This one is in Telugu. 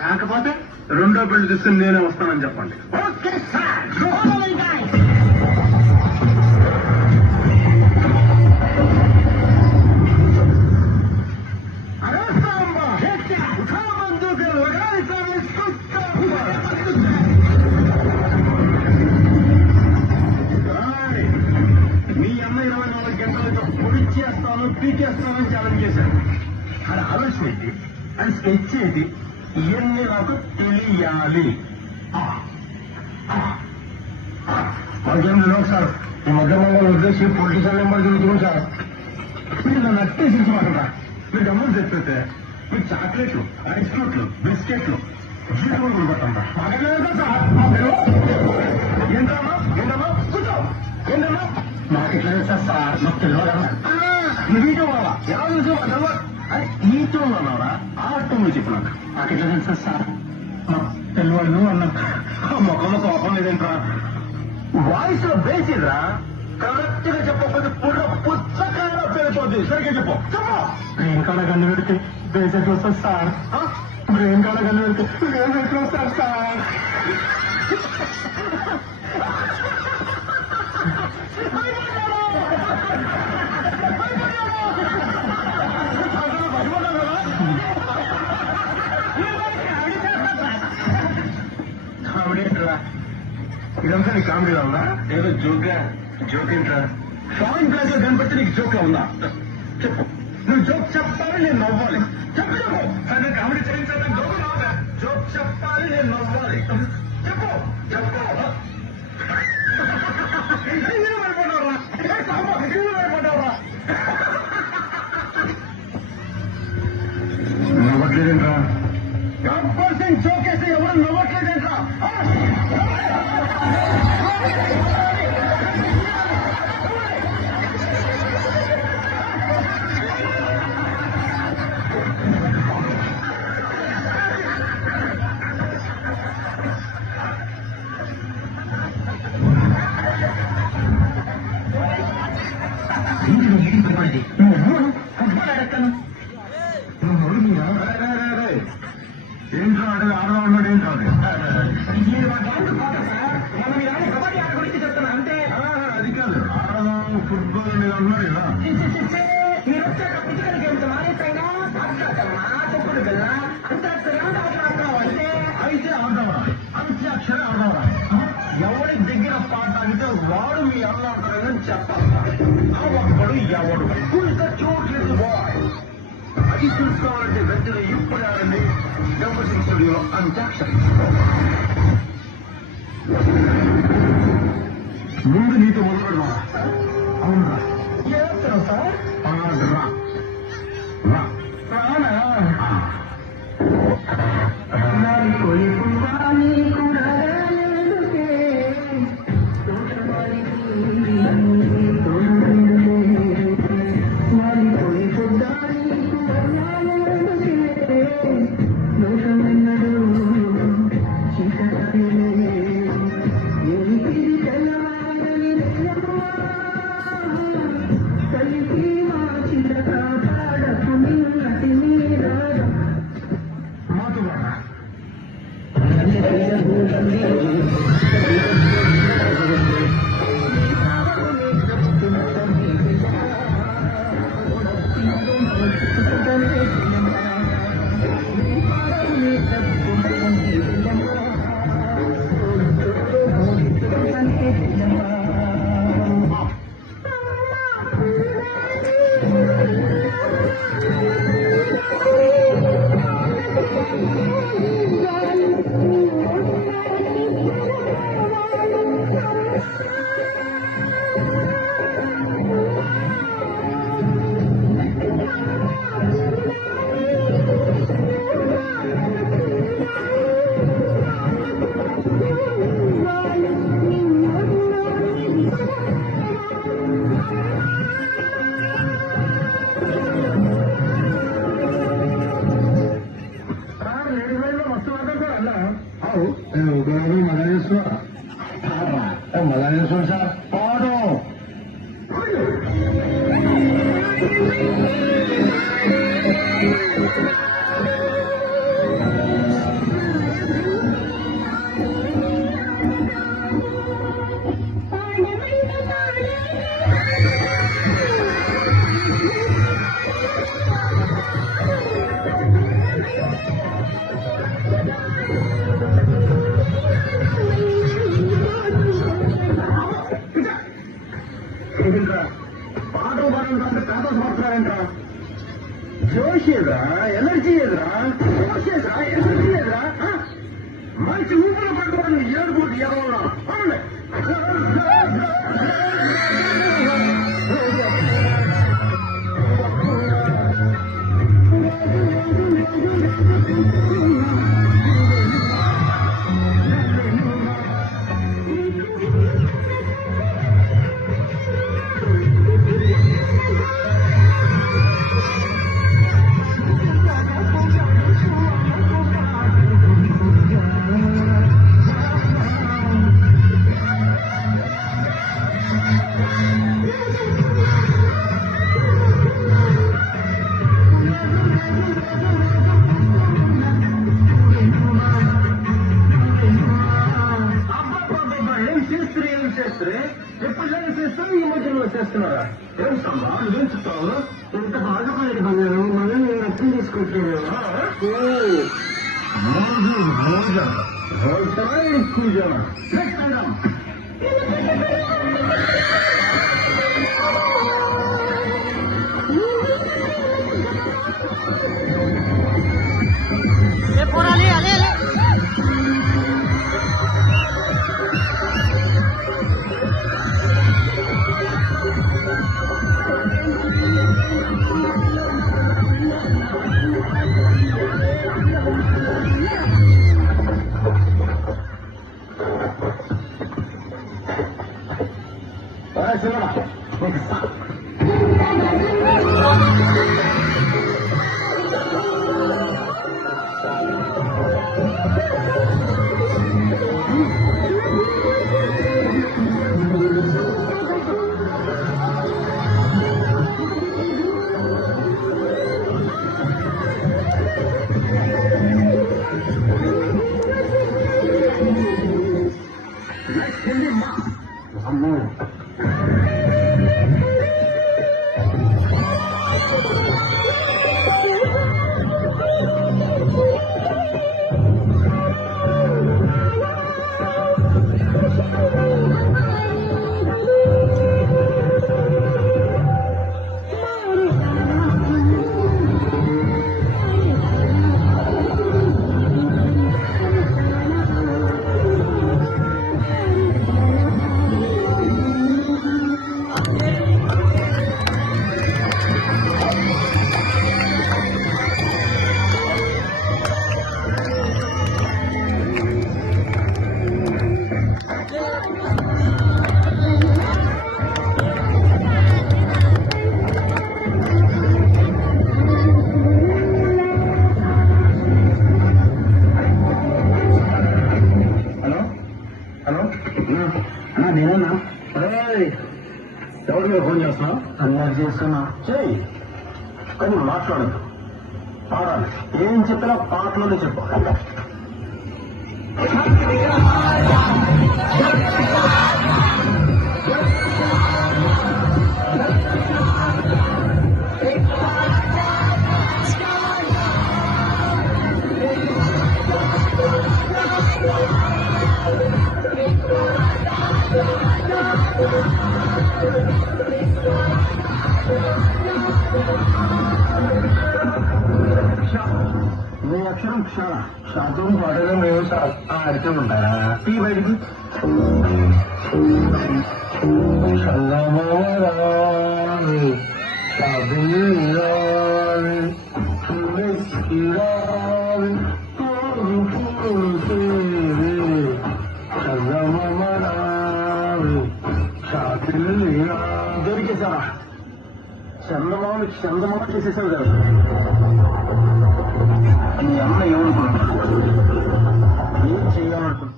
కాకపోతే రెండో పెళ్లి తీసుకుని నేనే వస్తానని చెప్పండి. Okay sir. మీ అన్న 24 గంటలతో పొడిచేస్తాను పీకేస్తానని ఛాలెంజ్ చేశాను. అది ఆలోచన ఏంటి, అది స్కెచ్ ఏంటి, ఇవన్నీ నాకు తెలియాలి. మాకేం తెలియదు సార్. ఈ మధ్య మమ్మల్ని ఉద్దేశించి పొలిటిషియన్ నెంబర్ తిరుగుతున్నాం సార్. మీరు నన్ను అట్టేసి మాట్లాడరా. మీరు గమనం చెప్పేస్తే మీకు చాక్లెట్లు, ఐస్ క్రీట్లు, బిస్కెట్లు జీవితం కొనుక్కుంటాం సార్. ఏంటమ్మా ఏంటమ్మా కూర్చో. ఏంటమ్మా నాకు ఎట్లా చేస్తారు సార్, నాకు తెలియదు. నువ్వు వాళ్ళ ఎలా చూసావా? ఈ టోన్ అన్నారా, ఆ టోన్ చెప్పు నాకు. నాకు ఎట్లా తెలుసా సార్, నాకు తెలియదు అన్నా. మొక్క కోపం లేదేంట్రా, వాయిస్ లో బేసిరా. కరెక్ట్ గా చెప్పకపోతే పుర్ర పుస్తకాల్లో పెరిగిపోద్ది. సరిగ్గా చెప్పు. బ్రెయిన్ కాడ గన్ను పెడితే బేస్ ఎట్లా వస్తుంది సార్? బ్రెయిన్ కాడ గన్ను పెడితే బేస్ ఎట్లా వస్తారు సార్? కామెడీ ఏంట్రా ఇదంతా నీ కామెడీలో ఉందా? ఏదో జోక్గా. జోక్ ఏంట్రా? డ్రాయింగ్ క్లాస్ లో కనిపెడితే నీకు జోక్గా ఉందా? చెప్పు. నువ్వు జోక్ చెప్పాలి, నేను నవ్వాలి. చెప్పు చెప్పు. సార్ నేను కామెడీ చేయించాలి, జోక్ రావాలి. జోక్ చెప్పాలి, నేను నవ్వాలి. చెప్పు చెప్పు. పడిపోతావురా, పడిపోతావురా. నవ్వట్లేదేంట్రా? 100% జోక్ వేస్తే ఎవరు నవ్వట్లేదేంట్రా? ఏంట్రా అడవి ఆడదా ఉన్నాడు ఏంటో? అది కాదు, ఆడదాం ఫుట్బాల్ మీద అన్నాడు కదా. అయితే ఆడదామరా, అంత్యాక్షరి ఆడదామరా. ఎవరి దగ్గర పాట ఆగితే వాడు మీ అన్న అంటారని చెప్పాలి. ఆ ఒక్కడు ఎవడు చూడలేదు బాయ్. అది చూసుకోవాలంటే వెంటనే ఇప్పుడు ఆడండి డబ్బుసింగ్ స్టూడియోలో అంత్యాక్షరి. ముందు నీతో మొదలుపెడదా? అవునరా, చేస్తాను సార్. రా రానా? మళ్ళీ సార్ పాడు ఏదిరా ఎనర్జీ ఏదిరా ఎనర్జీ ఏదిరా మంచి ఊపిరి పట్టుకోండి ఏడుకోండి ఎవరన్నా ఎప్పుడు చేస్తారు ఈ మధ్యలో చేస్తున్నారా ఏం సమ్మా నువ్వేం చెప్తావు ఇంత బాధపడేది బంగారు మనం నేను అర్థం తీసుకుంటున్నాను పూజ నేనన్నా ఎవరి మీద ఫోన్ చేస్తున్నా అన్నది చేస్తున్నా చెయ్యి కానీ మాట్లాడదు పాడాలి ఏం చెప్పినా పాటలోనే చెప్పాలి మీ అక్షరం క్షణ శాతం పాటలో మేము ఆడుతూ ఉంటారా పీ బయటికి దొరికేసారా చందమామ చేసేసావు కదా మీ అమ్మ ఏమనుకున్నాడు ఏం చెయ్యాలనుకుంటున్నా